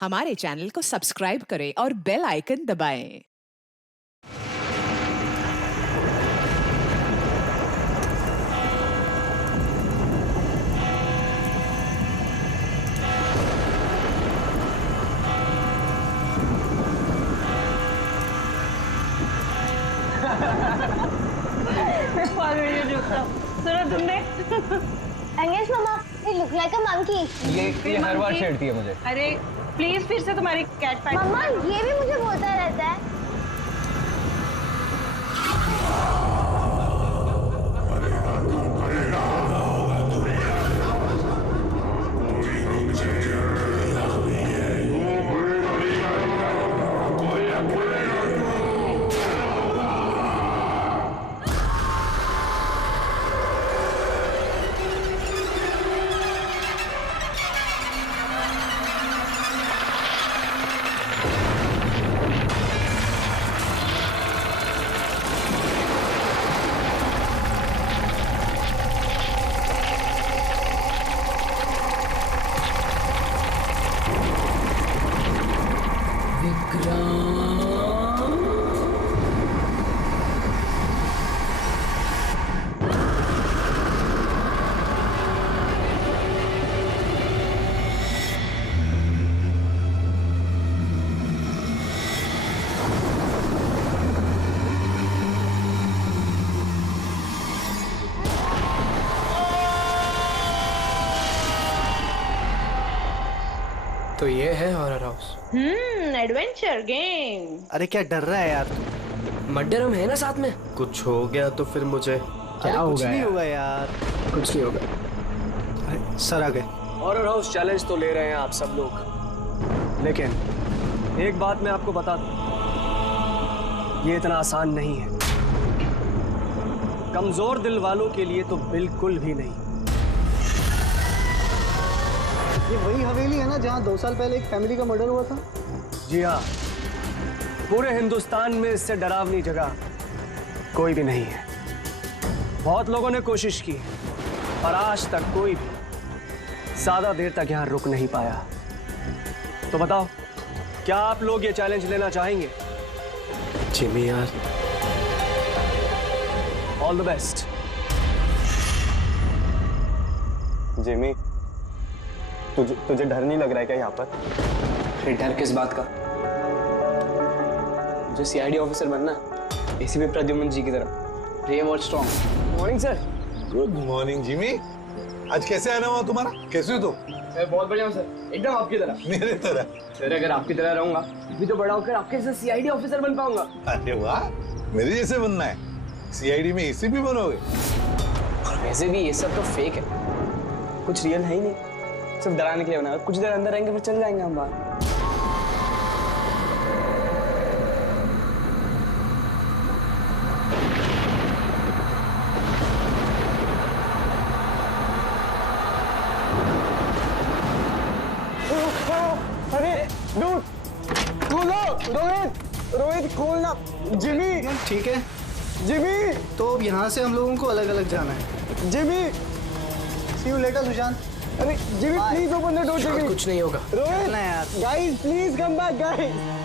हमारे चैनल को सब्सक्राइब करें और बेल आइकन दबाएं। सुनो तुमने अंगेज मामा, you look like a monkey. ये हर बार छेड़ती है मुझे। अरे प्लीज फिर से तुम्हारी कैट पैट। मम्मा ये भी मुझे बोलता रहता है। तो ये है हॉरर हाउस। Adventure game. अरे क्या डर रहा है यार तू? मर्डर हम है ना साथ में। कुछ हो गया तो फिर मुझे क्या होगा? कुछ नहीं होगा यार, कुछ नहीं होगा। अरे सर आ गए। हॉरर हाउस चैलेंज तो ले रहे हैं आप सब लोग, लेकिन एक बात मैं आपको बता दूं, ये इतना आसान नहीं है। कमजोर दिल वालों के लिए तो बिल्कुल भी नहीं। ये वही हवेली है ना जहाँ 2 साल पहले एक फैमिली का मर्डर हुआ था? जी हाँ, पूरे हिंदुस्तान में इससे डरावनी जगह कोई भी नहीं है। बहुत लोगों ने कोशिश की पर आज तक कोई भी ज्यादा देर तक यहाँ रुक नहीं पाया। तो बताओ, क्या आप लोग ये चैलेंज लेना चाहेंगे? जिमी यार, ऑल द बेस्ट। जिमी, तुझे डर नहीं लग रहा है क्या यहाँ पर? फिर डर किस बात का? मुझे सीआईडी ऑफिसर बनना है, एसीपी प्रद्युम्न जी की तरह। ब्रेव और strong. Morning sir. Good morning Jimmy. आज कैसे आना हुआ तुम्हारा? कैसे हो तुम? मैं बहुत बढ़िया हूँ सर, एकदम आपकी तरह। मेरे तरह? सर अगर आपकी तरह रहूंगा भी तो बड़ा होकर आपके जैसे सीआईडी ऑफिसर बन पाऊंगा। अरे वाह, मेरे जैसे बनना है। सीआईडी में एसीपी बनोगे? और वैसे भी ये सब तो फेक है, कुछ रियल है ही नहीं, सिर्फ डराने के लिए बना। कुछ देर अंदर रहेंगे फिर चल जाएंगे हम बाहर। अरे डूड, खोलो। रोहित खोलना। जिमी। ठीक है जिमी। तो अब यहाँ से हम लोगों को अलग अलग जाना है। Jimmy. See you later Sushant. अरे Jimmy please open the door. Jimmy कुछ नहीं होगा। रोहित ना यार। Guys please come back guys.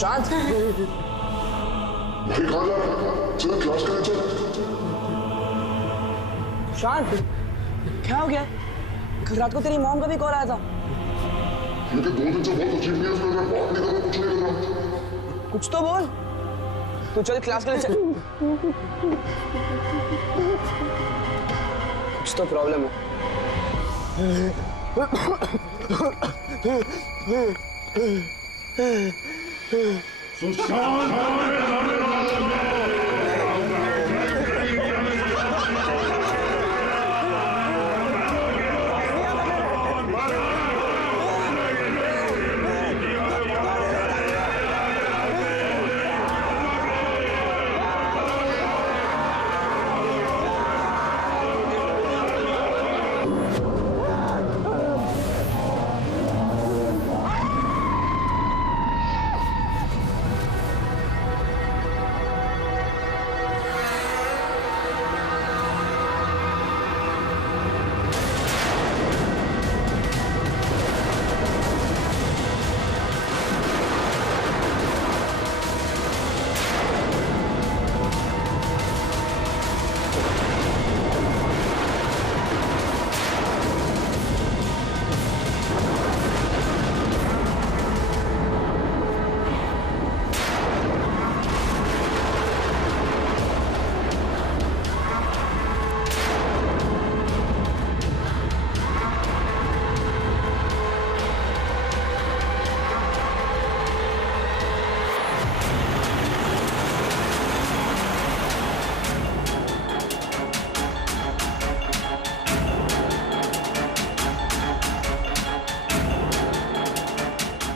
Sushant Sushant क्या हो गया? कल रात को तेरी मॉम का भी कॉल आया था। लेकिन 2 दिन से बहुत अजीब न्यूज़ मिल रहा है, बात नहीं कर रहा, कुछ नहीं कर रहा। कुछ तो बोल। तू चल क्लास के लिए चल। कुछ तो प्रॉब्लम है।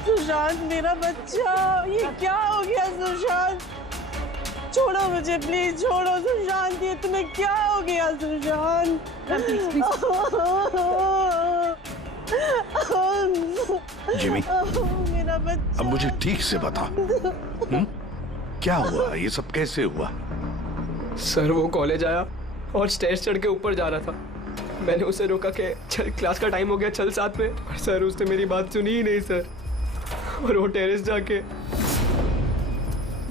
सुशांत मेरा बच्चा, ये क्या हो गया सुशांत? छोड़ो मुझे प्लीज, छोड़ो सुशांत, ये तुम्हें क्या हो गया सुशांत? जिमी, मेरा बच्चा, अब मुझे ठीक से बता, क्या हुआ? ये सब कैसे हुआ? सर वो कॉलेज आया और स्टेज चढ़ के ऊपर जा रहा था। मैंने उसे रोका कि चल क्लास का टाइम हो गया, चल साथ में। पर सर उसने मेरी बात सुनी ही नहीं सर। और वो टेरेस जाके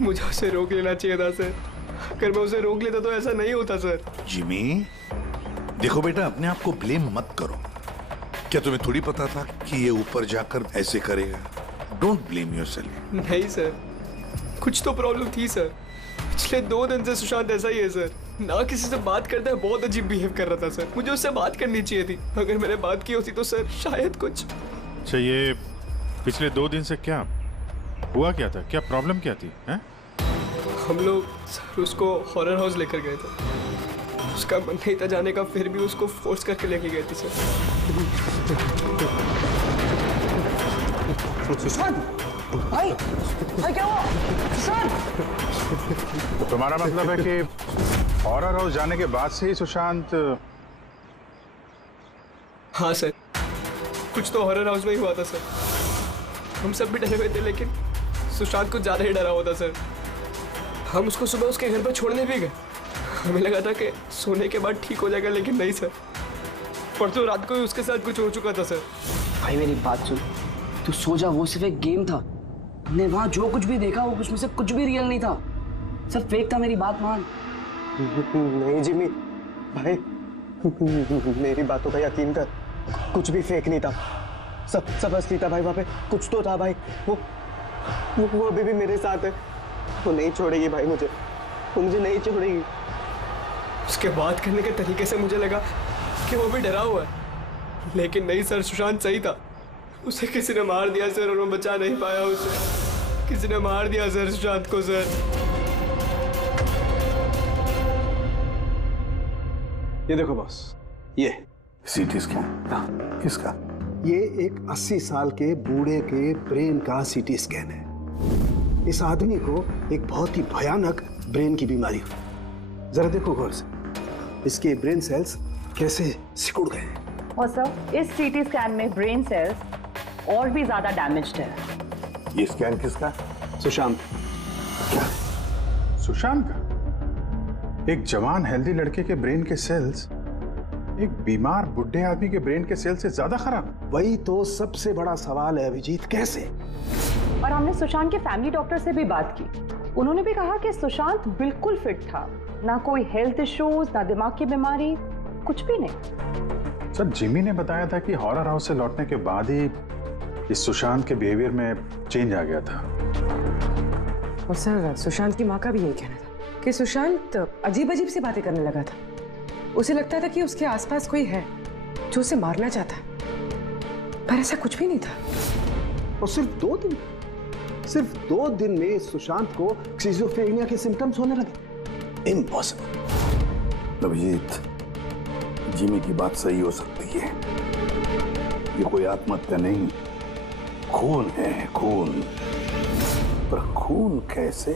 मुझे उसे रोक लेना चाहिए था सर। अगर मैं उसे रोक लेता तो ऐसा नहीं होता सर। जिमी, देखो बेटा, अपने आप को ब्लेम मत करो। क्या तुम्हें थोड़ी पता था कि ये ऊपर जाकर ऐसे करेगा? Don't blame yourself. नहीं सर, कुछ तो प्रॉब्लम थी सर। पिछले 2 दिन से सुशांत ऐसा ही है सर। ना किसी से बात करता है, बहुत अजीब बिहेव कर रहा था सर। मुझे उससे बात करनी चाहिए थी। अगर मैंने बात की होती तो सर शायद कुछ। अच्छा, ये पिछले 2 दिन से क्या हुआ? क्या था? क्या प्रॉब्लम क्या थी? हैं? हम लोग सर उसको हॉरर हाउस लेकर गए थे। उसका मन नहीं था जाने का, फिर भी उसको फोर्स करके लेके गए थे सर। सुशांत, भाई, भाई क्या हुआ? सुशांत! तो तुम्हारा मतलब है कि हॉरर हाउस जाने के बाद से ही सुशांत? हाँ सर, कुछ तो हॉरर हाउस में ही हुआ था सर। हम सब भी डरे हुए थे, लेकिन सुशांत कुछ ज्यादा ही डरा हुआ था सर। हम उसको सुबह उसके घर पर छोड़ने भी गए। हमें लगा था कि सोने के बाद ठीक हो जाएगा, लेकिन नहीं सर। परसों रात को ही उसके साथ कुछ हो चुका था सर। भाई मेरी बात सुन, तू सो जा, वो सिर्फ एक गेम था। हमने वहाँ जो कुछ भी देखा वो उसमें से कुछ भी रियल नहीं था, सब फेक था। मेरी बात मान। नहीं जिमी भाई, मेरी बातों का यकीन कर, कुछ भी फेक नहीं था। सब असली था भाई। वहाँ पे कुछ तो था भाई। वो अभी भी मेरे साथ है। वो नहीं छोड़ेगी भाई मुझे, वो मुझे नहीं छोड़ेगी। उसके बात करने के तरीके से मुझे लगा कि वो भी डरा हुआ है, लेकिन नहीं सर, सुशांत सही था। उसे किसी ने मार दिया सर, और मैं बचा नहीं पाया उसे। किसी ने मार दिया सर सुशांत को सर। ये देखो बॉस, ये सीटी स्कैन किसका? ये एक 80 साल के बूढ़े के ब्रेन का सीटी स्कैन है। इस आदमी को एक बहुत ही भयानक ब्रेन की बीमारी हुई। जरा देखो गौर से, इसके ब्रेन सेल्स कैसे सिकुड़ गए हैं। और सर इस सीटी स्कैन में ब्रेन सेल्स और भी ज्यादा डैमेज्ड है। ये स्कैन किसका? सुशांत। क्या? सुशांत का? एक जवान हेल्दी लड़के के ब्रेन के सेल्स एक बीमार बुढ़े आदमी के ब्रेन के सेल से ज्यादा खराब? वही तो सबसे बड़ा सवाल है अभिजीत, कैसे? और हमने सुशांत के फैमिली डॉक्टर से भी बात की। उन्होंने भी कहा कि सुशांत बिल्कुल फिट था, ना कोई हेल्थ इश्यूज, ना दिमाग की बीमारी, कुछ भी नहीं। सर, जिमी ने बताया था कि हॉरर हाउस से लौटने के बाद ही इस सुशांत के बिहेवियर में चेंज आ गया था। और सर, सुशांत की माँ का भी यही कहना था कि सुशांत अजीब अजीब सी बातें करने लगा था। उसे लगता था कि उसके आसपास कोई है जो उसे मारना चाहता है, पर ऐसा कुछ भी नहीं था। और सिर्फ 2 दिन में सुशांत को स्किज़ोफ्रेनिया के सिम्टम्स होने लगे। इम्पॉसिबल। अभिजीत, जिमी की बात सही हो सकती है। ये कोई आत्महत्या नहीं, खून है, खून। पर खून कैसे?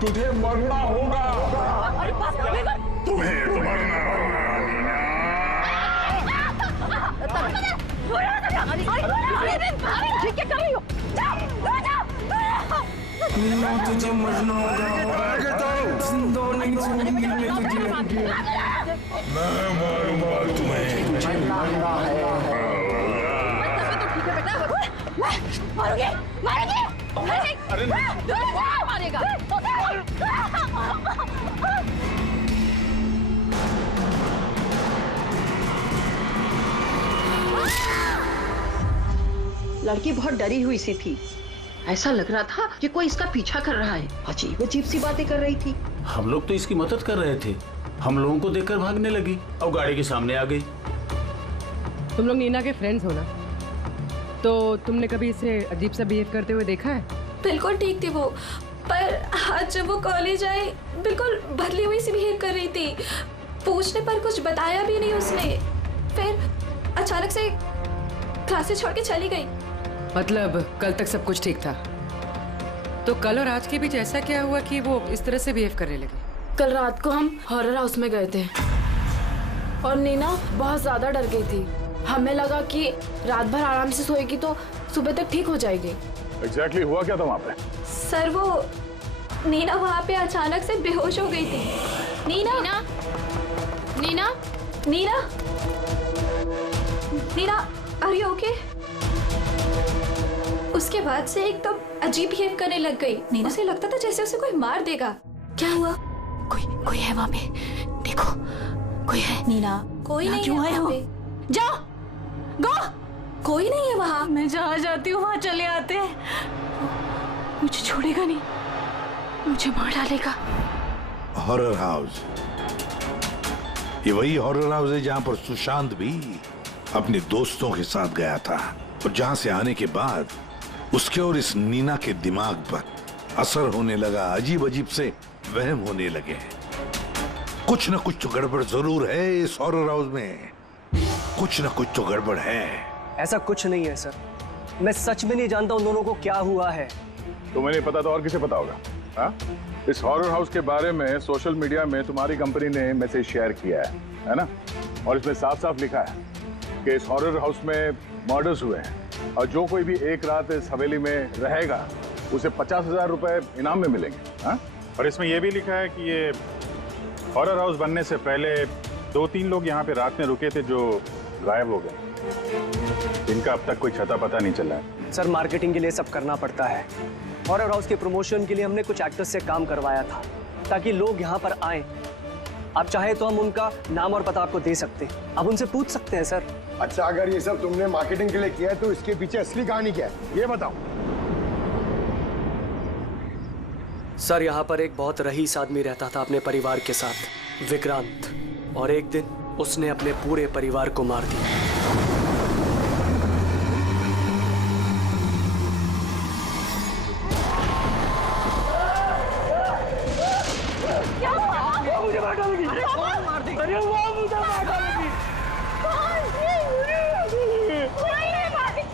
तुझे मरना होगा। तुम्हें मरना होगा। तुझे मरना होगा। मैं मारूंगा तुम्हें। मारोगे अरे मारेगा। लड़की बहुत डरी हुई सी थी। ऐसा लग रहा था कि कोई इसका पीछा कर रहा है। अजीब अजीब सी बातें कर रही थी। हम लोग तो इसकी मदद कर रहे थे। हम लोगों को देखकर भागने लगी और गाड़ी के सामने आ गई। तुम लोग नीना के फ्रेंड्स हो ना, तो तुमने कभी इसे अजीब सा बिहेव करते हुए देखा है? बिल्कुल ठीक थी वो, पर आज जब वो कॉलेज आई बिल्कुल बदली हुई सी बिहेव कर रही थी। पूछने पर कुछ बताया भी नहीं उसने। फिर अचानक से क्लासेस छोड़ के चली गई। मतलब कल तक सब कुछ ठीक था, तो कल और आज के बीच ऐसा क्या हुआ कि वो इस तरह से बिहेव करने लगी? कल रात को हम हॉरर हाउस में गए थे और नीना बहुत ज्यादा डर गई थी। हमें लगा कि रात भर आराम से सोएगी तो सुबह तक ठीक हो जाएगी। एग्जैक्टली हुआ क्या था वहाँ पे? सर, वो नीना वहाँ पे अचानक से बेहोश हो गई थी। Neena Neena Neena Neena Neena are you okay? उसके बाद से एकदम अजीब बिहेव करने लग गई। नीना से लगता था जैसे उसे कोई मार देगा। क्या हुआ? कोई है वहाँ पे, देखो कोई है। नीना कोई नहीं क्यों है आए हो? वहाँ पे। जाओ गो, कोई नहीं है वहाँ। मैं जहाँ जाती हूँ वहाँ चले आते हैं। मुझे छोड़ेगा नहीं, मुझे मार डालेगा। हॉरर हाउस, ये वही हॉरर हाउस है जहां पर सुशांत भी अपने दोस्तों के साथ गया था और जहां से आने के बाद उसके और इस नीना के दिमाग पर असर होने लगा। अजीब अजीब से वहम होने लगे। कुछ न कुछ तो गड़बड़ जरूर है इस हॉरर हाउस में। कुछ न कुछ तो गड़बड़ है। ऐसा कुछ नहीं है सर, मैं सच में नहीं जानता उन दोनों को क्या हुआ है। तुम्हें नहीं पता तो और किसे पता होगा? हाँ? इस हॉरर हाउस के बारे में सोशल मीडिया में तुम्हारी कंपनी ने मैसेज शेयर किया है ना? और इसमें साफ साफ लिखा है कि इस हॉरर हाउस में मर्डर्स हुए हैं और जो कोई भी एक रात इस हवेली में रहेगा उसे 50,000 रुपए इनाम में मिलेंगे। हाँ? और इसमें यह भी लिखा है कि ये हॉरर हाउस बनने से पहले 2-3 लोग यहाँ पे रात में रुके थे जो गायब हो गए। इनका अब तक कोई छता पता नहीं चला है। सर, मार्केटिंग के लिए सब करना पड़ता है। हॉरर हाउस के प्रमोशन के लिए हमने कुछ एक्टर्स से काम करवाया था ताकि लोग यहाँ पर आए। आप चाहे तो हम उनका नाम और पता आपको दे सकते हैं, आप उनसे पूछ सकते हैं सर। अच्छा, अगर ये सब तुमने मार्केटिंग के लिए किया है तो इसके पीछे असली कहानी क्या है ये बताओ। सर, यहाँ पर एक बहुत रईस आदमी रहता था अपने परिवार के साथ, विक्रांत, और एक दिन उसने अपने पूरे परिवार को मार दिया। मुझे मार डालेगी। अरे कौन मार देगी? अरे वो मुझे मार डालेगी।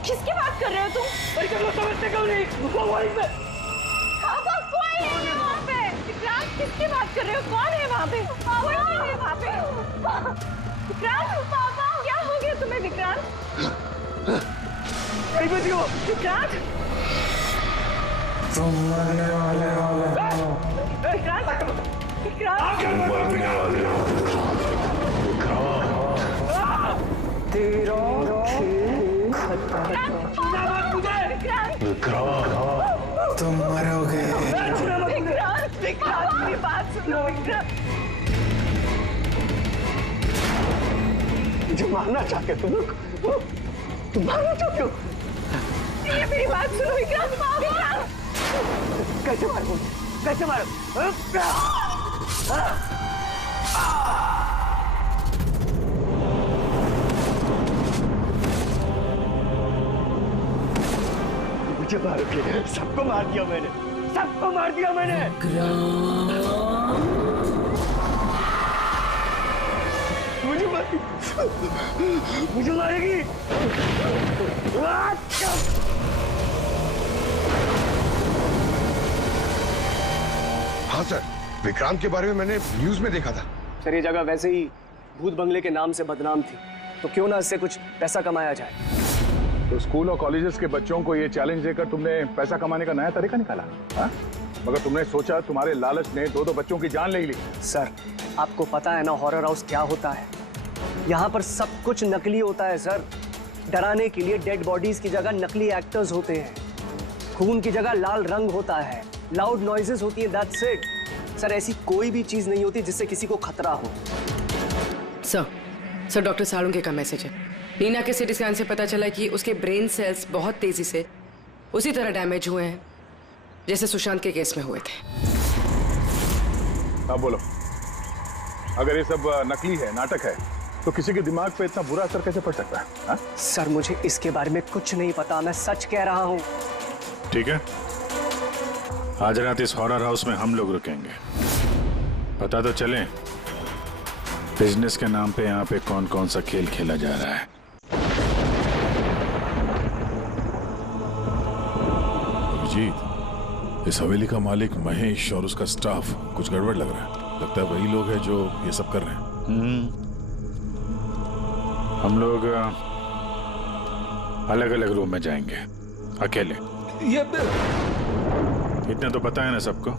किसकी बात कर रहे हो तुम? अरे तुम लोग समझते क्यों नहीं? वो वहीं पे। पापा कोई नहीं है वहाँ पे। विक्रांत किसकी बात कर रहे हो? कौन है वहाँ पे? कोई नहीं है वहाँ पे। विक्रांत पापा क्या हो गया तुम्हें विक्रांत? कहीं पे थी वो? विक्रांत तुम मरने वाले हो। विक्रांत विक्रांत तुम मरने वाले हो। तेरा विक्रांत तुम मरोगे। विक्रांत विक्रांत मेरी बात सुनो विक्रांत। मुझे मारना चाहते तुम लोग? तुम मारना चाहते हो? ये मेरी बात सुनो विक्रांत। विक्रांत कैसे मारो? कैसे मारो? मुझे मारोगे? सबको मार दिया मैंने। सबको मार दिया मैंने। मुझे मुझे मारेगी। हाँ सर, विक्रांत के बारे में मैंने न्यूज में देखा था। सर ये जगह वैसे ही भूत बंगले के नाम से बदनाम थी, तो क्यों ना इससे कुछ पैसा कमाया जाए। तो स्कूल और कॉलेजेस के बच्चों को ये चैलेंज देकर तुमने पैसा कमाने का नया तरीका निकाला, हाँ? मगर तुमने सोचा तुम्हारे लालच ने दो बच्चों की जान ले ली। सर आपको पता है ना हॉरर हाउस क्या होता है? यहाँ पर सब कुछ नकली होता है सर। डराने के लिए डेड बॉडीज की जगह नकली एक्टर्स होते हैं। खून की जगह लाल रंग होता है। लाउड नॉइजेस होती है, दैट्स इट। सर ऐसी कोई भी चीज नहीं होती जिससे किसी को खतरा हो। सर डॉक्टर साळुंके का मैसेज है। नीना के सीटी स्कैन से पता चला कि उसके ब्रेन सेल्स बहुत तेजी से उसी तरह डैमेज हुए हैं जैसे सुशांत के केस में हुए थे। हाँ बोलो, अगर ये सब नकली है, नाटक है, तो किसी के दिमाग पे इतना बुरा असर कैसे पड़ सकता है? हा? सर मुझे इसके बारे में कुछ नहीं पता, मैं सच कह रहा हूँ। ठीक है, आज रात इस हॉरर हाउस में हम लोग रुकेंगे। पता तो चले बिजनेस के नाम पे यहाँ पे कौन कौन सा खेल खेला जा रहा है। अभिजीत, इस हवेली का मालिक महेश और उसका स्टाफ कुछ गड़बड़ लग रहा है। लगता है वही लोग हैं जो ये सब कर रहे हैं। हम लोग अलग अलग रूम में जाएंगे, अकेले। इतना तो पता है ना सबको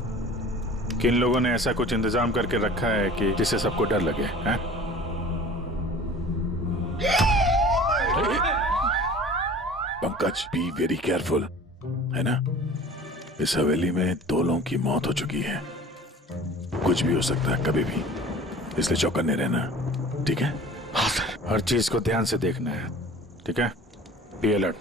कि इन लोगों ने ऐसा कुछ इंतजाम करके रखा है कि जिससे सबको डर लगे, हैं? पंकज, बी वेरी केयरफुल, है ना? इस हवेली में 2 लोगों की मौत हो चुकी है। कुछ भी हो सकता है कभी भी, इसलिए चौकन्ने रहना, ठीक है? हाँ सर। हर चीज को ध्यान से देखना है, ठीक है? Be alert.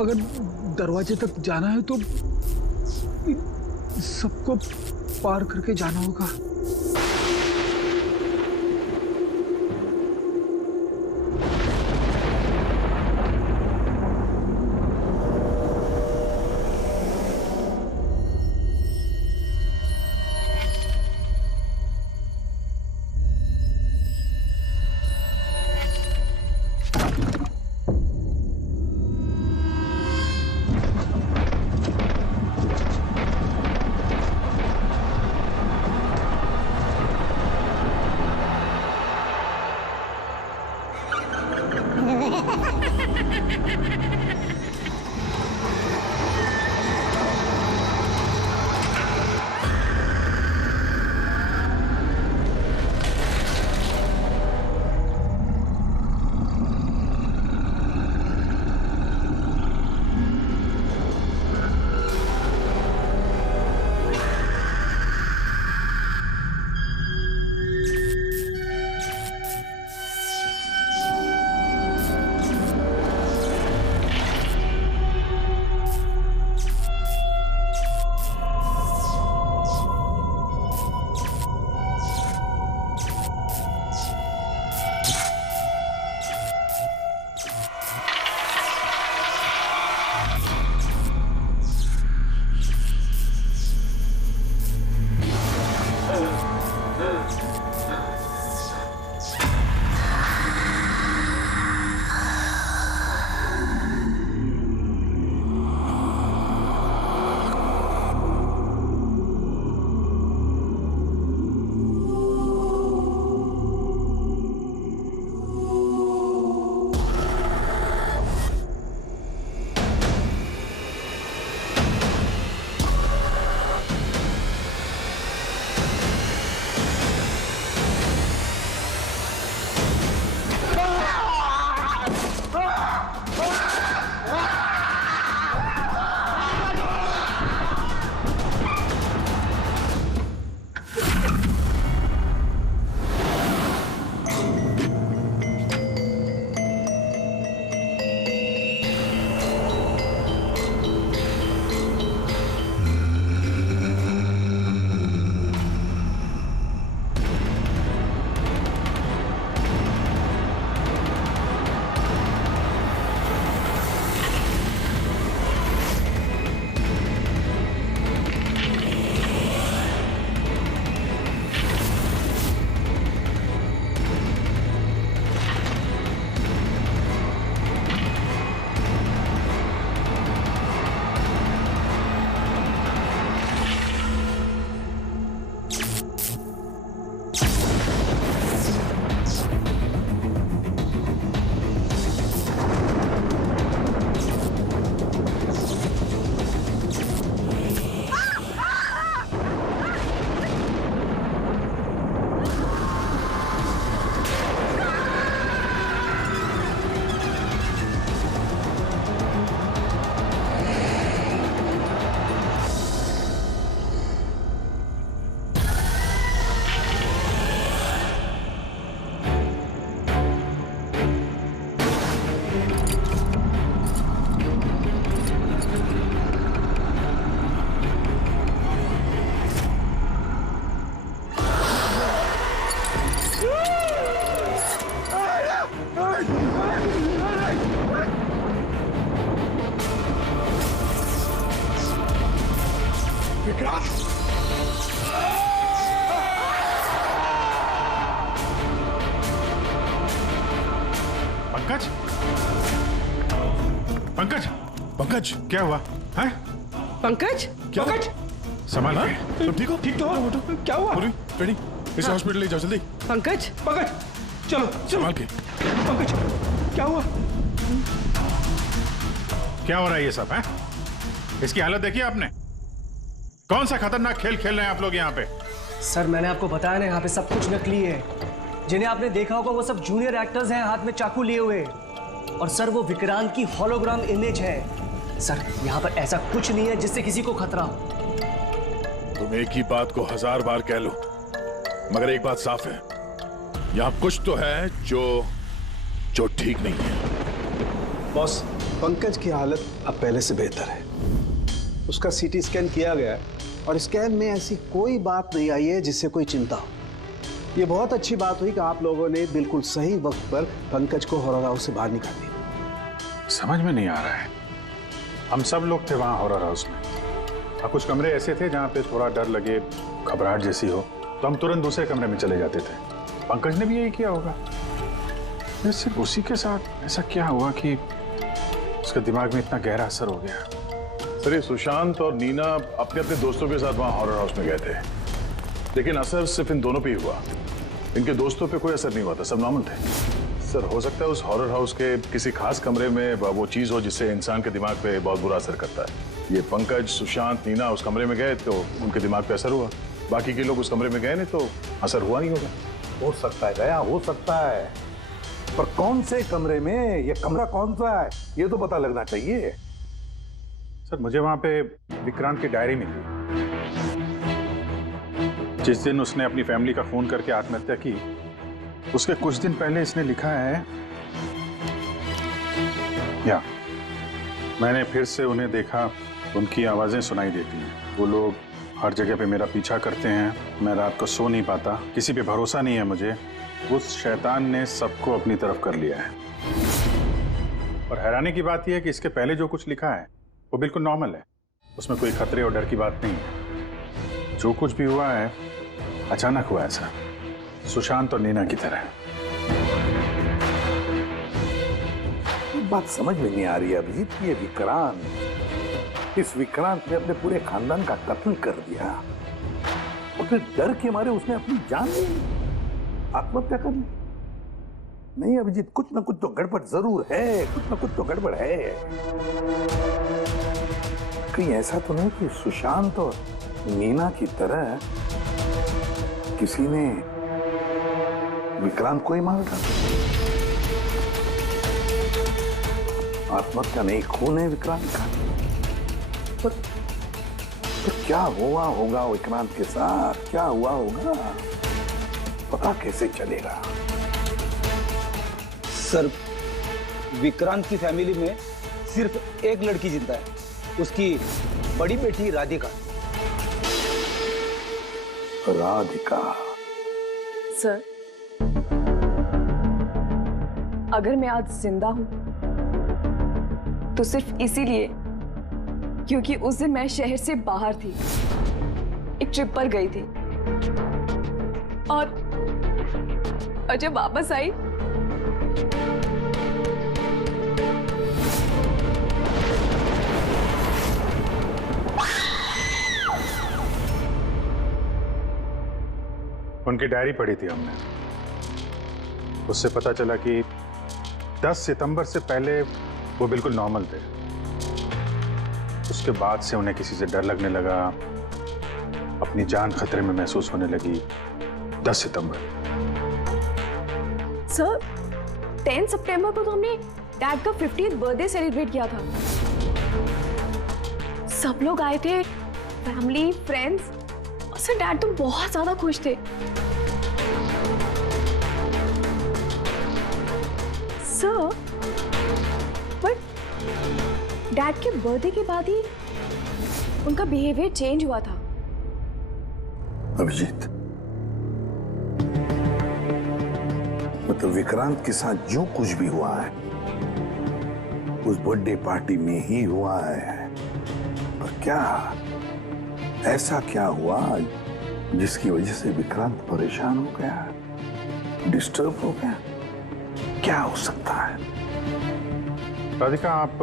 अगर दरवाजे तक जाना है तो सबको पार करके जाना होगा। पंकज, पंकज, पंकज, क्या हुआ है? पंकज, क्या पंकज, संभाल के। तुम ठीक हो? ठीक तो हो? क्या हुआ? रेडी, इसे हॉस्पिटल ले जाओ जल्दी। पंकज, पंकज, चलो संभाल के। पंकज, क्या हुआ? क्या हो रहा है ये सब है? इसकी हालत देखी आपने? कौन सा खतरनाक खेल खेल रहे हैं आप लोग यहाँ पे? सर मैंने आपको बताया ना, यहाँ पे सब कुछ नकली है। जिन्हें आपने देखा होगा वो सब जूनियर एक्टर्स हैं, हाथ में चाकू लिए हुए। और सर वो विक्रांत की होलोग्राम इमेज है। सर यहाँ पर ऐसा कुछ नहीं है जिससे किसी को खतरा हो। तुम एक ही बात को 1000 बार कह लो, मगर एक बात साफ है, यहाँ कुछ तो है जो ठीक नहीं है। बॉस, पंकज की हालत अब पहले से बेहतर है। उसका सीटी स्कैन किया गया है और स्कैन में ऐसी कोई बात नहीं आई है जिससे कोई चिंता हो। ये बहुत अच्छी बात हुई कि आप लोगों ने बिल्कुल सही वक्त पर पंकज को हॉरर हाउस से बाहर निकाल दिया। समझ में नहीं आ रहा है, हम सब लोग थे वहां हॉरर हाउस में, और कुछ कमरे ऐसे थे जहां पे थोड़ा डर लगे, घबराहट जैसी हो तो हम तुरंत दूसरे कमरे में चले जाते थे। पंकज ने भी यही किया होगा। सिर्फ उसी के साथ ऐसा क्या हुआ कि उसके दिमाग में इतना गहरा असर हो गया? सर ये सुशांत और नीना अपने अपने दोस्तों के साथ वहां हॉरर हाउस में गए थे, लेकिन असर सिर्फ इन दोनों पे ही हुआ। इनके दोस्तों पे कोई असर नहीं हुआ था, सब नॉर्मल थे। सर हो सकता है उस हॉरर हाउस के किसी खास कमरे में वो चीज हो जिससे इंसान के दिमाग पे बहुत बुरा असर करता है। ये पंकज, सुशांत, नीना उस कमरे में गए तो उनके दिमाग पे असर हुआ, बाकी के लोग उस कमरे में गए नहीं तो असर हुआ नहीं होगा। हो सकता है गया, हो सकता है, पर कौन से कमरे में, ये कमरा कौन सा है ये तो पता लगना चाहिए। सर मुझे वहां पे विक्रांत की डायरी मिली। जिस दिन उसने अपनी फैमिली का फोन करके आत्महत्या की, उसके कुछ दिन पहले इसने लिखा है, या मैंने फिर से उन्हें देखा, उनकी आवाजें सुनाई देती हैं। वो लोग हर जगह पे मेरा पीछा करते हैं, मैं रात को सो नहीं पाता, किसी पे भरोसा नहीं है मुझे। उस शैतान ने सबको अपनी तरफ कर लिया है। और हैरानी की बात यह है कि इसके पहले जो कुछ लिखा है वो बिल्कुल नॉर्मल है, उसमें कोई खतरे और डर की बात नहीं है। जो कुछ भी हुआ है अचानक हुआ, ऐसा सुशांत और नीना की तरह। बात समझ में नहीं आ रही है अभिजीत, ये विक्रांत, इस विक्रांत ने अपने पूरे खानदान का कत्ल कर दिया और फिर डर के मारे उसने अपनी जान ली, आत्महत्या कर ली। नहीं अभिजीत, कुछ ना कुछ तो गड़बड़ जरूर है, कुछ ना कुछ तो गड़बड़ है। कहीं ऐसा तो नहीं कि सुशांत और नीना की तरह किसी ने विक्रांत को ही मार डाला? आत्महत्या नहीं, खून है विक्रांत का। पर क्या हुआ होगा विक्रांत के साथ, क्या हुआ होगा, पता कैसे चलेगा? सर विक्रांत की फैमिली में सिर्फ एक लड़की जिंदा है, उसकी बड़ी बेटी राधिका। राधिका? सर अगर मैं आज जिंदा हूं तो सिर्फ इसीलिए क्योंकि उस दिन मैं शहर से बाहर थी, एक ट्रिप पर गई थी, और जब वापस आई उनकी डायरी पढ़ी थी हमने, उससे पता चला कि 10 सितंबर से पहले वो बिल्कुल नॉर्मल थे। उसके बाद से उन्हें किसी से डर लगने लगा, अपनी जान खतरे में महसूस होने लगी। 10 सितंबर। सर 10 सितंबर को तो हमने डैड का 50th बर्थडे सेलिब्रेट किया था। सब लोग आए थे, फैमिली, फ्रेंड्स, और सर डैड तो बहुत ज्यादा खुश थे। सर बट डैड के बर्थडे के बाद ही उनका बिहेवियर चेंज हुआ था। अभिजीत, मतलब विक्रांत के साथ जो कुछ भी हुआ है उस बर्थडे पार्टी में ही हुआ है, पर क्या ऐसा क्या हुआ जिसकी वजह से विक्रांत परेशान हो गया, डिस्टर्ब हो गया? क्या हो सकता है? राधिका, आप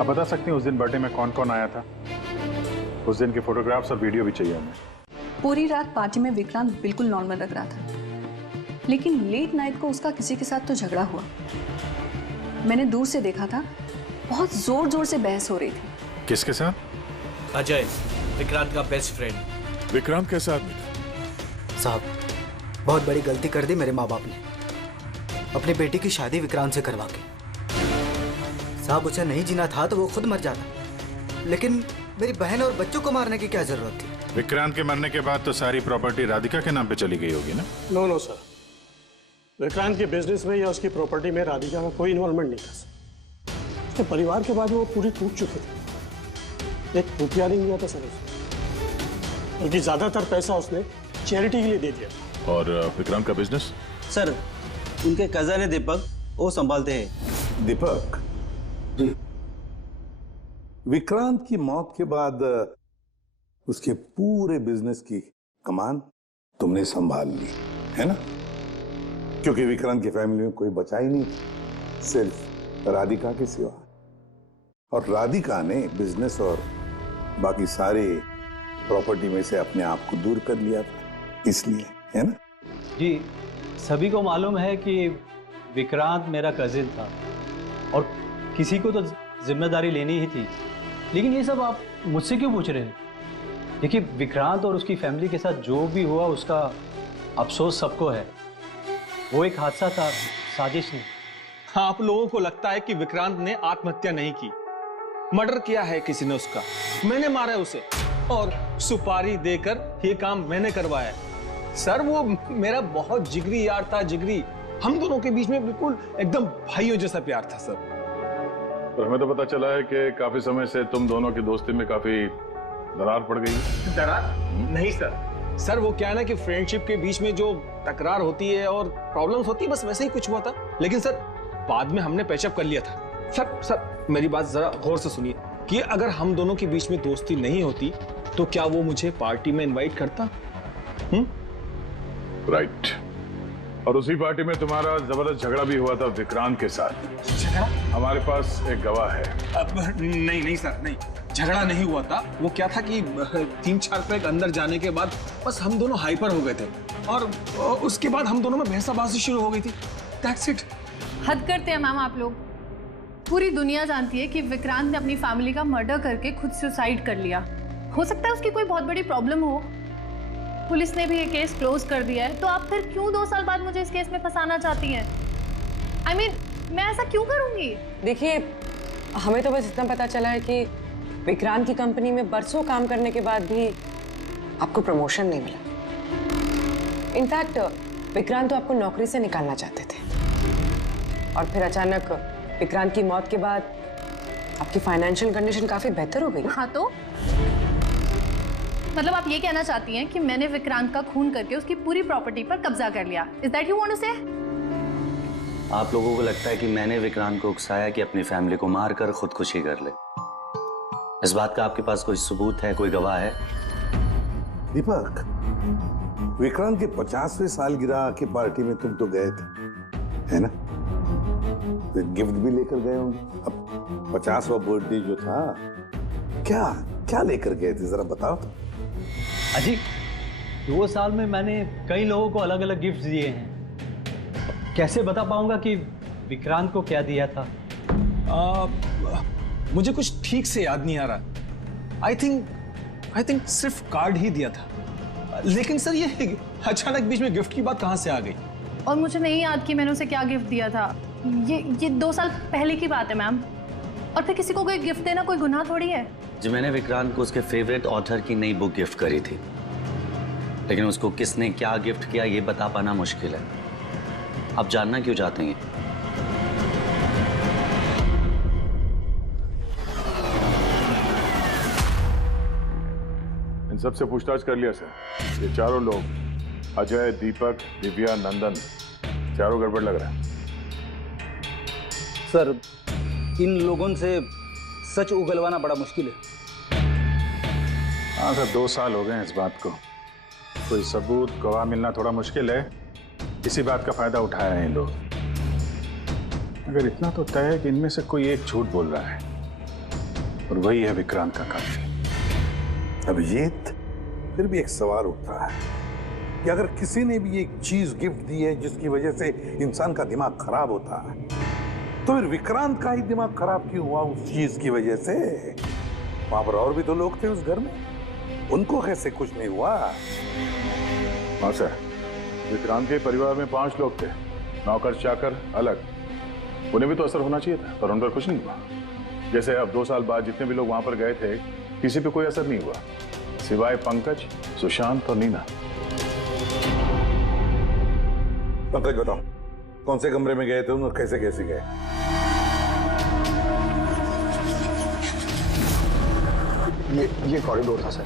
बता सकती हैं उस दिन बर्थडे में कौन कौन आया था? उस दिन के फोटोग्राफ्स और वीडियो भी चाहिए हमें। पूरी रात पार्टी में विक्रांत बिल्कुल नॉर्मल लग रहा था, लेकिन लेट नाइट को उसका किसी के साथ तो झगड़ा हुआ। मैंने दूर से देखा था, बहुत जोर जोर से बहस हो रही थी। किसके साथ? अजय, विक्रांत का बेस्ट फ्रेंड। विक्रांत कैसा आदमी था? साहब, बहुत बड़ी गलती कर दी मेरे माँ बाप ने, अपनी बेटी की शादी विक्रांत से करवा के। साहब, उसे नहीं जीना था तो वो खुद मर जाता, लेकिन मेरी बहन और बच्चों को मारने की क्या जरूरत थी? विक्रांत के मरने के बाद तो सारी प्रॉपर्टी राधिका के नाम पे चली गई होगी ना? नो सर, विक्रांत के बिजनेस में या उसकी प्रॉपर्टी में राधिका का कोई इन्वॉल्वमेंट नहीं था। उसके परिवार के बाद वो पूरी टूट चुकी थी। एक रुपया नहीं दिया था सर उसने, बल्कि ज्यादातर पैसा उसने चैरिटी के लिए दे दिया था। और विक्रांत का बिजनेस? सर, उनके कजन है दीपक, वो संभालते हैं। दीपक जी, विक्रांत की मौत के बाद उसके पूरे बिजनेस की कमान तुमने संभाल ली है ना? क्योंकि विक्रांत की फैमिली में कोई बचा ही नहीं, सिर्फ राधिका के सिवा। और राधिका ने बिजनेस और बाकी सारे प्रॉपर्टी में से अपने आप को दूर कर लिया था, इसलिए, है ना? जी, सभी को मालूम है कि विक्रांत मेरा कजिन था और किसी को तो जिम्मेदारी लेनी ही थी, लेकिन ये सब आप मुझसे क्यों पूछ रहे हैं? देखिए, विक्रांत और उसकी फैमिली के साथ जो भी हुआ उसका अफसोस सबको है। वो एक हादसा था, साजिश नहीं। आप लोगों को लगता है कि विक्रांत ने आत्महत्या नहीं की, मर्डर किया है किसी ने उसका। मैंने मारा है उसे और सुपारी देकर ये काम मैंने करवाया है। सर, वो मेरा बहुत जिगरी यार था, जिगरी। हम दोनों के बीच में बिल्कुल एकदम भाइयों जैसा प्यार था सर। और हमें तो पता चला है कि काफी समय से तुम दोनों की दोस्ती में काफी दरार पड़ गई। दरार? नहीं सर, वो क्या है ना कि फ्रेंडशिप के बीच में जो तकरार होती है और प्रॉब्लम्स होती है, बस वैसे ही कुछ हुआ था। लेकिन सर, बाद में हमने पैचअप कर लिया था। सर मेरी बात जरा गौर से सुनिए कि अगर हम दोनों के बीच में दोस्ती नहीं होती तो क्या वो मुझे पार्टी में इनवाइट करता? राइट। और उसी पार्टी में तुम्हारा जबरदस्त झगड़ा भी हुआ था विक्रांत के साथ। झगड़ा? हमारे पास एक गवाह है। नहीं सर, नहीं, झगड़ा नहीं हुआ था। वो क्या था कि 3-4 पैक अंदर जाने के बाद बस हम दोनों हाइपर हो गए थे और उसके बाद हम दोनों में बहसाबाजी शुरू हो गई थी। That's it। हद करते हैं मैम आप लोग। पूरी दुनिया जानती है कि विक्रांत ने अपनी फैमिली का मर्डर करके खुद सुसाइड कर लिया। हो सकता है उसकी कोई बहुत बड़ी प्रॉब्लम हो, पुलिस ने भी ये केस क्लोज कर दिया है, तो आप फिर क्यों 2 साल बाद मुझे इस केस में फंसाना चाहती हैं? I mean, मैं ऐसा क्यों करूंगी? देखिए, हमें तो बस इतना पता चला है कि विक्रांत की कंपनी में बरसों काम करने के बाद भी आपको प्रमोशन नहीं मिला। इनफैक्ट विक्रांत तो आपको नौकरी से निकालना चाहते थे, और फिर अचानक विक्रांत की मौत के बाद आपकी फाइनेंशियल कंडीशन काफी बेहतर हो गई। हाँ, तो मतलब आप ये कहना चाहती हैं कि मैंने विक्रांत का खून करके उसकी पूरी प्रॉपर्टी पर कब्जा कर लिया? Is that you want to say? आप लोगों को लगता है कि मैंने विक्रांत को उकसाया कि अपनी फैमिली को मारकर खुदकुशी कर ले? इस बात का आपके पास कोई सबूत है, कोई गवाह है? दीपक, विक्रांत के 50वें सालगिरह की पार्टी में तुम तो गए थे, है ना? तो गिफ्ट भी लेकर गए होंगे। अब 50वां बर्थडे जो था, क्या लेकर गए थे, जरा बताओ तो। अजी, 2 साल में मैंने कई लोगों को अलग अलग गिफ्ट दिए हैं। कैसे बता पाऊंगा कि विक्रांत को क्या दिया था? मुझे कुछ ठीक से याद नहीं आ रहा। आई थिंक सिर्फ कार्ड ही दिया था। लेकिन सर, ये अचानक बीच में गिफ्ट की बात कहां से आ गई? और मुझे नहीं याद कि मैंने उसे क्या गिफ्ट दिया था। ये 2 साल पहले की बात है मैम। और फिर किसी को कोई गिफ्ट देना कोई गुनाह थोड़ी है। जी, मैंने विक्रांत को उसके फेवरेट ऑथर की नई बुक गिफ्ट करी थी, लेकिन उसको किसने क्या गिफ्ट किया ये बता पाना मुश्किल है। आप जानना क्यों चाहते हैं? इन सबसे पूछताछ कर लिया सर। ये चारों लोग, अजय, दीपक, दिव्या, नंदन, चारों गड़बड़ लग रहा है। सर, इन लोगों से सच उगलवाना बड़ा मुश्किल है। हाँ सर, 2 साल हो गए इस बात को। कोई सबूत गवाह मिलना थोड़ा मुश्किल है, इसी बात का फायदा उठाया है इन लोग। अगर इतना तो तय है कि इनमें से कोई एक झूठ बोल रहा है और वही है विक्रांत का कातिल। अभिजीत, फिर भी एक सवाल उठता है कि अगर किसी ने भी एक चीज गिफ्ट दी है जिसकी वजह से इंसान का दिमाग खराब होता है, तो फिर विक्रांत का ही दिमाग खराब क्यों हुआ उस चीज की वजह से? वहां पर और भी तो लोग थे उस घर में, उनको कैसे कुछ नहीं हुआ? हाँ सर, विक्रांत के परिवार में 5 लोग थे, नौकर चाकर अलग। उन्हें भी तो असर होना चाहिए था, पर उन पर कुछ नहीं हुआ। जैसे अब 2 साल बाद जितने भी लोग वहां पर गए थे, किसी पे कोई असर नहीं हुआ, सिवाय पंकज, सुशांत और नीना। पंकज बताओ, कौन से कमरे में गए थे और कैसे कैसे गए? ये कॉरिडोर था सर।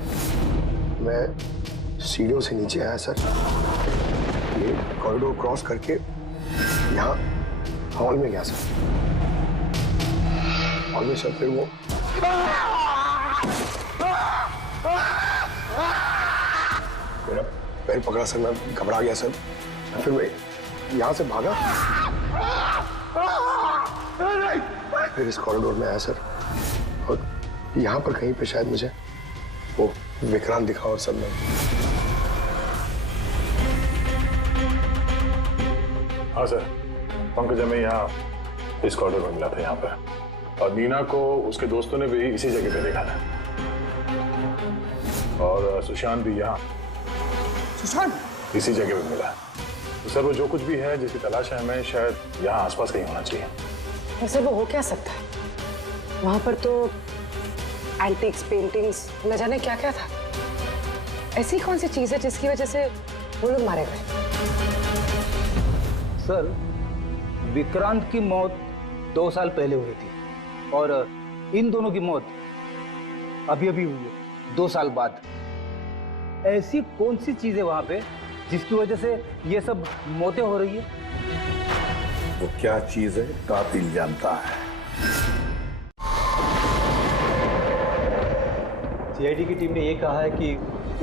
मैं सीढ़ियों से नीचे आया सर, ये कॉरिडोर क्रॉस करके यहाँ हॉल में गया सर। हॉल में सर फिर वो मेरा पैर पकड़ा सर, मैं घबरा गया सर। फिर मैं यहाँ से भागा, फिर इस कॉरिडोर में आया सर, और यहाँ पर कहीं पे शायद मुझे वो विक्रांत दिखा और सब में। हाँ सर, पंकज हमें यहाँ इस कॉरिडोर में मिला था यहाँ पर, और नीना को उसके दोस्तों ने भी इसी जगह पे देखा था, और सुशांत भी यहाँ इसी जगह पे मिला। तो सर वो जो कुछ भी है जिसकी तलाश है हमें, शायद यहाँ आसपास कहीं होना चाहिए। वैसे वो हो क्या सकता है? वहां पर तो एंटीक्स, पेंटिंग्स, न जाने क्या क्या था। ऐसी कौन सी चीज है जिसकी वजह से वो लोग मारे गए? सर, विक्रांत की मौत 2 साल पहले हुई थी, और इन दोनों की मौत अभी अभी हुई है 2 साल बाद। ऐसी कौन सी चीज है वहां पे जिसकी वजह से ये सब मौतें हो रही है? वो क्या चीज है कातिल जानता है। सीआईडी की टीम ने ये कहा है कि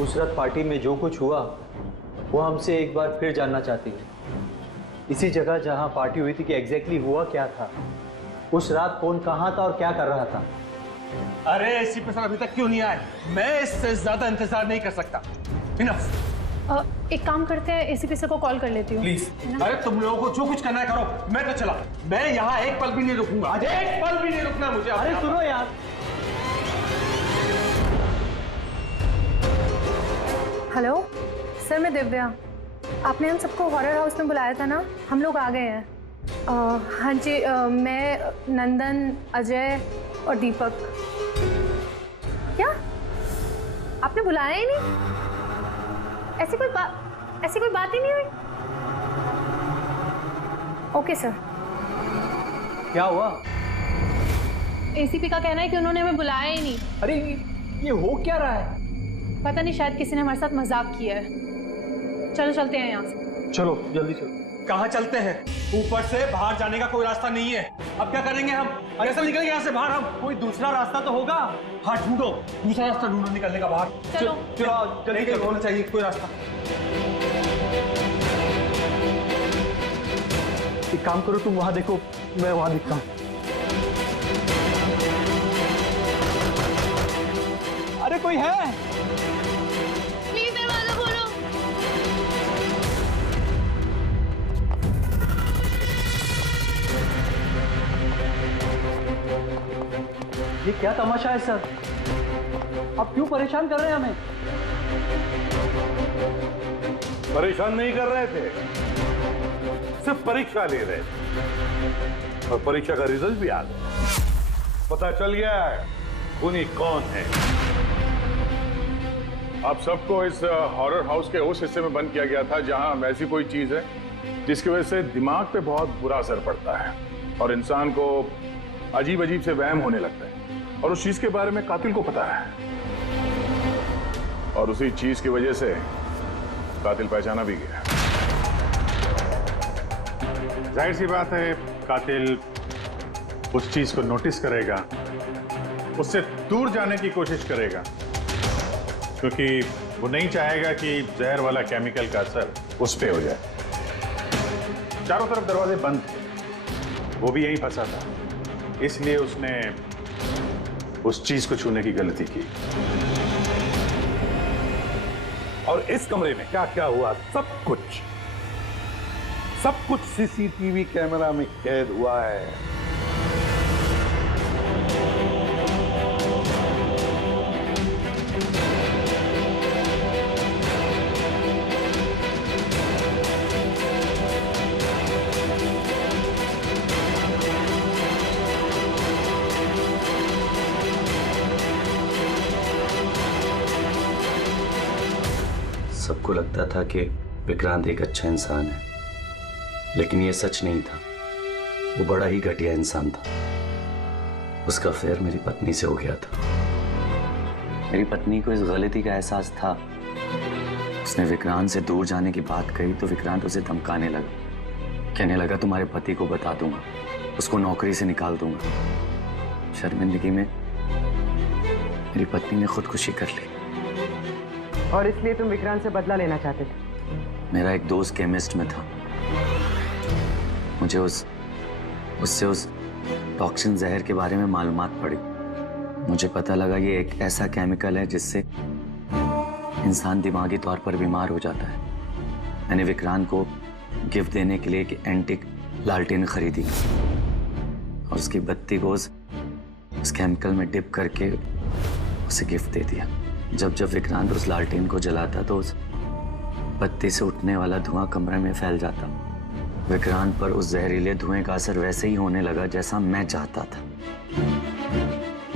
उस रात पार्टी में जो कुछ हुआ वो हमसे एक बार फिर जानना चाहती है। इसी जगह जहां पार्टी हुई थी कि एग्जैक्टली हुआ क्या था, उस रात कौन कहां था और क्या कर रहा था। अरे एसीपी सर अभी तक क्यों नहीं आए? मैं इससे ज्यादा इंतजार नहीं कर सकता। इनफ। एक काम करते हैं, एसीपी सर को कॉल कर लेती हूँ। प्लीज। अरे तुम लोगों को जो कुछ करना है करो, मैं तो चला। मैं यहाँ एक पल भी नहीं रुकूंगा, एक पल भी नहीं रुकना मुझे। अरे सुनो यार, हेलो सर, मैं दिव्या। आपने हम सबको हॉरर हाउस में बुलाया था ना, हम लोग आ गए हैं। हाँ जी, मैं, नंदन, अजय और दीपक। क्या आपने बुलाया ही नहीं? ऐसी कोई बात ही नहीं हुई? Okay sir. क्या हुआ? एसीपी का कहना है कि उन्होंने हमें बुलाया ही नहीं। अरे ये हो क्या रहा है? पता नहीं, शायद किसी ने हमारे साथ मजाक किया है। चलो चलते हैं यहाँ से। चलो जल्दी चलो। कहाँ चलते हैं? ऊपर से बाहर जाने का कोई रास्ता नहीं है। अब क्या करेंगे हम? कैसे निकलेंगे यहाँ से बाहर? हम कोई दूसरा रास्ता तो होगा। हाँ ढूंढो, दूसरा रास्ता ढूंढो निकलने का बाहर। चलो चलो जल्दी होना चाहिए कोई रास्ता। एक काम करो, तुम वहां देखो, मैं वहां दिखता हूँ। अरे कोई है? प्लीज दरवाजा खोलो। ये क्या तमाशा है सर? आप क्यों परेशान कर रहे हैं हमें? परेशान नहीं कर रहे थे, सिर्फ परीक्षा ले रहे थे, और परीक्षा का रिजल्ट भी आ गया। पता चल गया है खूनी कौन है। आप सबको इस हॉरर हाउस के उस हिस्से में बंद किया गया था जहां ऐसी कोई चीज है जिसकी वजह से दिमाग पे बहुत बुरा असर पड़ता है और इंसान को अजीब अजीब से वहम होने लगता है, और उस चीज के बारे में कातिल को पता है, और उसी चीज की वजह से कातिल पहचाना भी गया। जाहिर सी बात है कातिल उस चीज को नोटिस करेगा, उससे दूर जाने की कोशिश करेगा, क्योंकि वो नहीं चाहेगा कि जहर वाला केमिकल का असर उस पे हो जाए। चारों तरफ दरवाजे बंद थे, वो भी यहीं फंसा था, इसलिए उसने उस चीज को छूने की गलती की। और इस कमरे में क्या क्या हुआ सब कुछ सीसीटीवी कैमरा में कैद हुआ है। सबको लगता था कि विक्रांत एक अच्छा इंसान है, लेकिन ये सच नहीं था। वो बड़ा ही घटिया इंसान था। उसका अफेयर मेरी पत्नी से हो गया था। मेरी पत्नी को इस गलती का एहसास था। उसने विक्रांत से दूर जाने की बात कही तो विक्रांत उसे धमकाने लगा, कहने लगा तुम्हारे पति को बता दूंगा, उसको नौकरी से निकाल दूंगा। शर्मिंदगी में मेरी पत्नी ने खुदकुशी कर ली। और इसलिए तुम विक्रांत से बदला लेना चाहते थे? मेरा एक दोस्त केमिस्ट में था। मुझे उससे उस टॉक्सिन जहर के बारे में मालूमात पड़ी। मुझे पता लगा ये एक ऐसा केमिकल है जिससे इंसान दिमागी तौर पर बीमार हो जाता है। मैंने विक्रांत को गिफ्ट देने के लिए एक एंटीक लालटेन खरीदी और उसकी बत्ती को उस केमिकल में डिप करके उसे गिफ्ट दे दिया। जब विक्रांत उस लालटेन को जलाता तो उस बत्ती से उठने वाला धुआं कमरे में फैल जाता। विक्रांत पर उस जहरीले धुएं का असर वैसे ही होने लगा जैसा मैं चाहता था।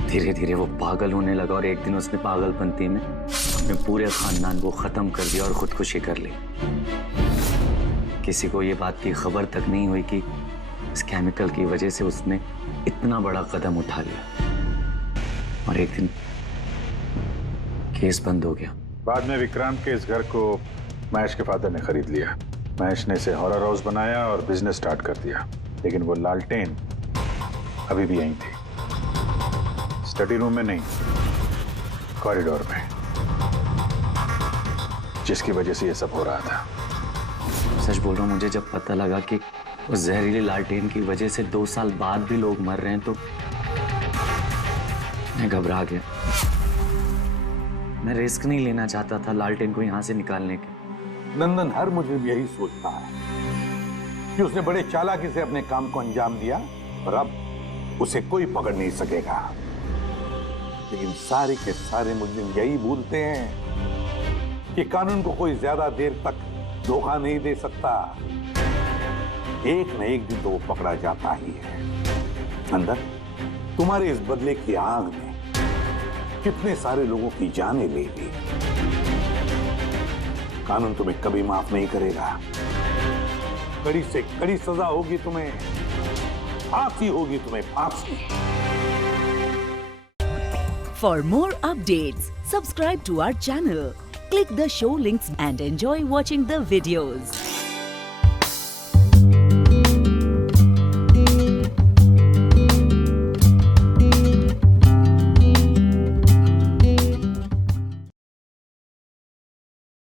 धीरे धीरे वो पागल होने लगा और एक दिन उसने पागलपंती में अपने पूरे खानदान को खत्म कर दिया और खुदकुशी कर ली। किसी को ये बात की खबर तक नहीं हुई कि इस केमिकल की वजह से उसने इतना बड़ा कदम उठा लिया। और एक दिन केस बंद हो गया। बाद में विक्रांत के इस घर को महेश के फादर ने खरीद लिया। महेश ने इसे हॉरर हाउस बनाया और बिजनेस स्टार्ट कर दिया। लेकिन वो लालटेन अभी भी यहीं थी, स्टडी रूम में नहीं, कॉरिडोर में, जिसकी वजह से ये सब हो रहा था। सच बोल रहा हूँ, मुझे जब पता लगा कि उस जहरीली लालटेन की वजह से 2 साल बाद भी लोग मर रहे हैं तो मैं घबरा गया। मैं रिस्क नहीं लेना चाहता था लालटेन को यहाँ से निकालने के। नंदन हर मुजरिम यही सोचता है कि उसने बड़े चालाकी से अपने काम को अंजाम दिया और अब उसे कोई पकड़ नहीं सकेगा। लेकिन सारे के सारे मुजरिम यही भूलते हैं कि कानून को कोई ज्यादा देर तक धोखा नहीं दे सकता। एक न एक दिन तो वो पकड़ा जाता ही है। नंदन, तुम्हारे इस बदले की आग में कितने सारे लोगों की जानें ले ली। कानून तुम्हें कभी माफ नहीं करेगा। कड़ी से कड़ी सजा होगी तुम्हें, फांसी होगी तुम्हें, फांसी। For more updates, subscribe to our channel, click the show links and enjoy watching the videos.